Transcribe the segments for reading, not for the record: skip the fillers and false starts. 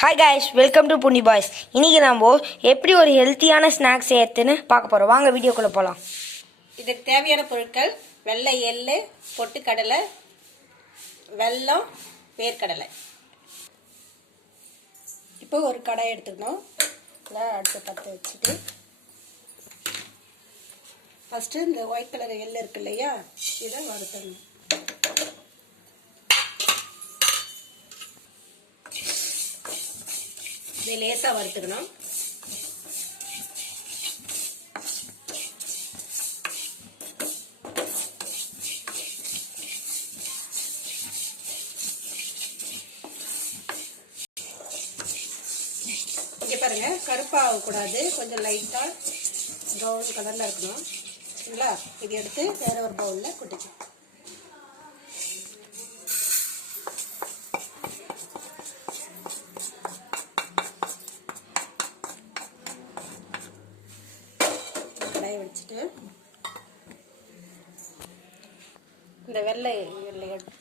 Hi guys, welcome to funny boys. இன்றைக்கி நம்ம எப்படி ஒரு ஹெல்த்தியான ஸ்நாக்ஸ் செய்யறதுன்னு பார்க்க போகிறோம். வாங்க வீடியோக்குள்ளே போகலாம். இதுக்கு தேவையான பொருட்கள்: வெள்ளை எள்ளு, பொட்டுக்கடலை, வெல்லம், வேர்க்கடலை. இப்போ ஒரு கடாய் எடுத்துக்கணும். அடுத்து பற்ற வச்சுட்டு ஃபஸ்ட்டு இந்த ஒயிட் கலர் எள்ளு இருக்கு இல்லையா, இதை வறுத்தணும். இதை லேசாக வறுத்துக்கணும். இங்கே பாருங்க, கருப்பாகக்கூடாது, கொஞ்சம் லைட்டாக ப்ரௌன் கலரில் இருக்கணும். சரிங்களா? இது எடுத்து வேற ஒரு பவுலில் கொட்டிக்கலாம். கடாயை வச்சுட்டு இந்த வெள்ளை எடுத்து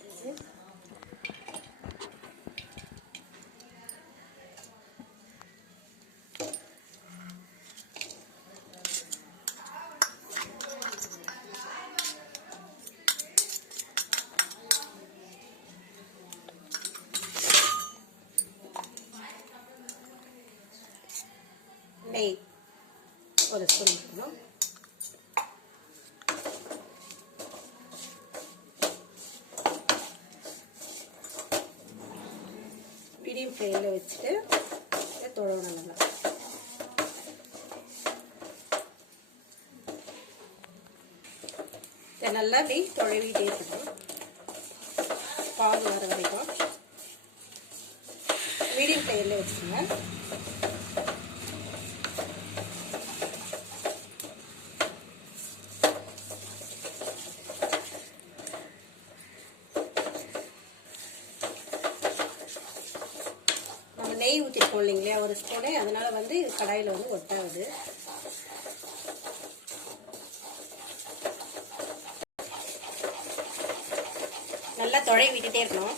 நெய் ஒரு ஸ்பூன் இருக்கணும். மீடியம் ஃப்ளேமில் வச்சுட்டு தொழணும். நல்லா இதை நல்லா அப்படி தொழவிட்டே இருக்கணும், பாகு வர வரைக்கும். மீடியம் ஃப்ளேமில் வச்சுங்க. நெய் ஊற்றிருக்கோம் இல்லைங்களா, ஒரு ஸ்பூனு, அதனால கடாயில் ஒட்டாது. நல்லா தொழை விட்டுட்டே இருக்கணும்.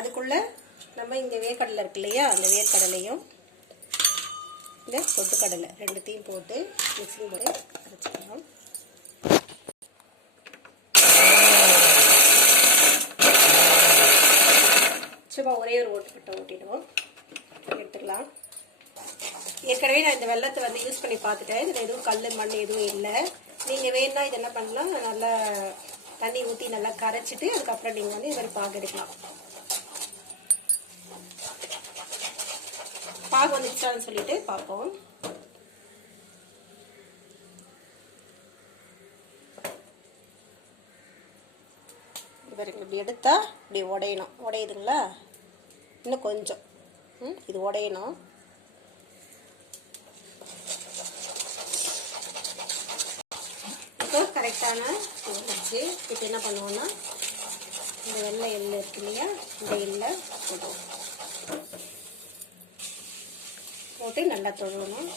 அதுக்குள்ள நம்ம இந்த வேர்க்கடலை இருக்கு இல்லையா, அந்த வேர்க்கடலையும் இந்த பொட்டுக்கடலை ரெண்டுத்தையும் போட்டு மிக்சிங் பண்ணி அரைச்சிக்கலாம். சும்மா ஒரே ஒரு ஓட்டுக்கிட்ட ஓட்டிடுவோம், எடுத்துக்கலாம். ஏற்கனவே நான் இந்த வெள்ளத்தை யூஸ் பண்ணி பார்த்துட்டேன். இதில் எதுவும் கல் மண் எதுவும் இல்லை. நீங்கள் வேணா இது என்ன பண்ணலாம், நல்லா தண்ணி ஊற்றி நல்லா கரைச்சிட்டு அதுக்கப்புறம் நீங்கள் இது மாதிரி பாகு எடுக்கலாம். பாகு வந்துச்சான்னு சொல்லிட்டு பார்ப்போம். இப்படி எடுத்தா இப்படி உடையணும். உடையுதுங்களா? இன்னும் கொஞ்சம் இது உடையணும். இப்போ கரெக்டான வந்துச்சு. இப்போ என்ன பண்ணுவோம்னா, இந்த வெள்ளை எள்ளு இருக்கு இல்லையா, இந்த எள்ளை போடுவோம். போட்டு நல்லா தொழுவணும்.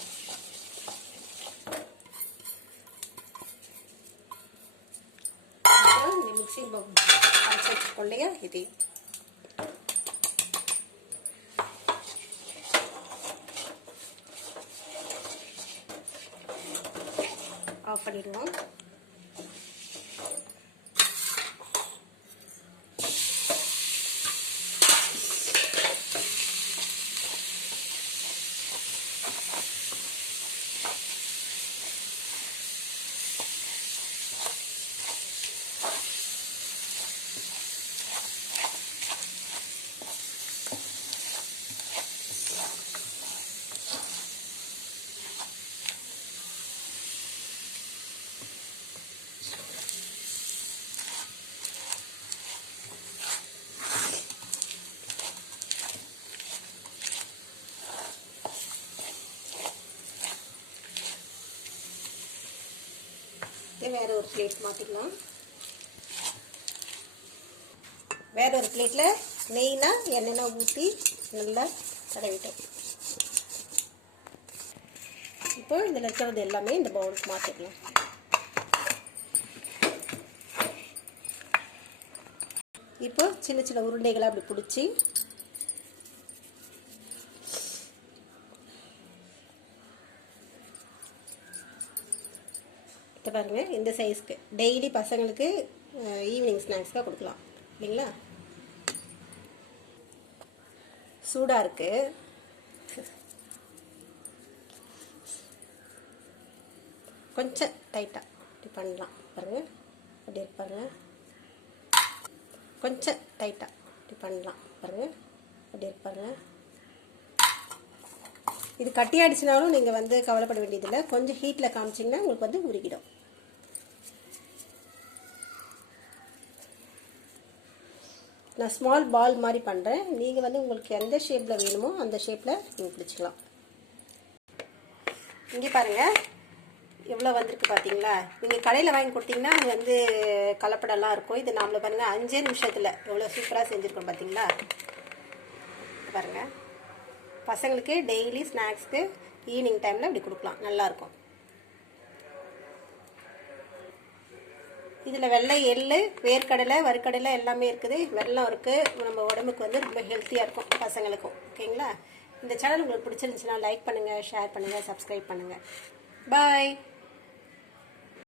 இந்த மிக்சிங் அரைச்சி வச்சுருக்கோம் இல்லையா, இது ஆஃப் பண்ணிடுவோம். வேற ஒரு பிளேட் மாற்றிக்கலாம். வேற ஒரு பிளேட்டில் நெய்னா எண்ணெய் ஊற்றி நல்லா தடவிட்டோம். இப்போ இதில் இருக்கிறது எல்லாமே இந்த பவுலுக்கு மாற்றிடலாம். இப்போ சின்ன சின்ன உருண்டைகளை அப்படி பிடிச்சி பாருங்க, இந்த சைஸ்க்கு டெய்லி பசங்களுக்கு ஈவினிங் ஸ்நாக்ஸ்க்காக கொடுக்கலாம் இல்லைங்களா. சூடாக இருக்கு. கொஞ்சம் டைட்டாக இப்படி பண்ணலாம் பாருங்க. அப்படி இருப்பாருங்க. கொஞ்சம் டைட்டாக இப்படி பண்ணலாம் பாருங்க. அப்படி இருப்பாருங்க. இது கட்டி ஆயிடுச்சுனாலும் நீங்கள் வந்து கவலைப்பட வேண்டியதில்லை. கொஞ்சம் ஹீட்டில் காமிச்சிங்கன்னா உங்களுக்கு வந்து உருகிடும். நான் ஸ்மால் பால் மாதிரி பண்ணுறேன். நீங்கள் வந்து உங்களுக்கு எந்த ஷேப்பில் வேணுமோ அந்த ஷேப்பில் நீங்கள் பிடிச்சிக்கலாம். இங்கே பாருங்கள் எவ்வளோ வந்திருக்கு பார்த்தீங்களா. நீங்கள் கடையில் வாங்கி கொடுத்தீங்கன்னா அது வந்து கலப்படம்லாம் இருக்கும். இது நாமளை பாருங்கள் 5 நிமிஷத்தில் எவ்வளோ சூப்பராக செஞ்சுருக்கோம் பார்த்தீங்களா. பாருங்கள், பசங்களுக்கு டெய்லி ஸ்நாக்ஸ்க்கு ஈவினிங் டைமில் இப்படி கொடுக்கலாம், நல்லாயிருக்கும். இதில் வெள்ளை எள்ளு, வேர்க்கடலை, வறுக்கடலை எல்லாமே இருக்குது. வெல்லம் இருக்குது. நம்ம உடம்புக்கு வந்து ரொம்ப ஹெல்த்தியாக இருக்கும் பசங்களுக்கும். ஓகேங்களா. இந்த சேனல் உங்களுக்கு பிடிச்சிருந்துச்சுன்னா லைக் பண்ணுங்கள், ஷேர் பண்ணுங்கள், சப்ஸ்கிரைப் பண்ணுங்கள். பாய்.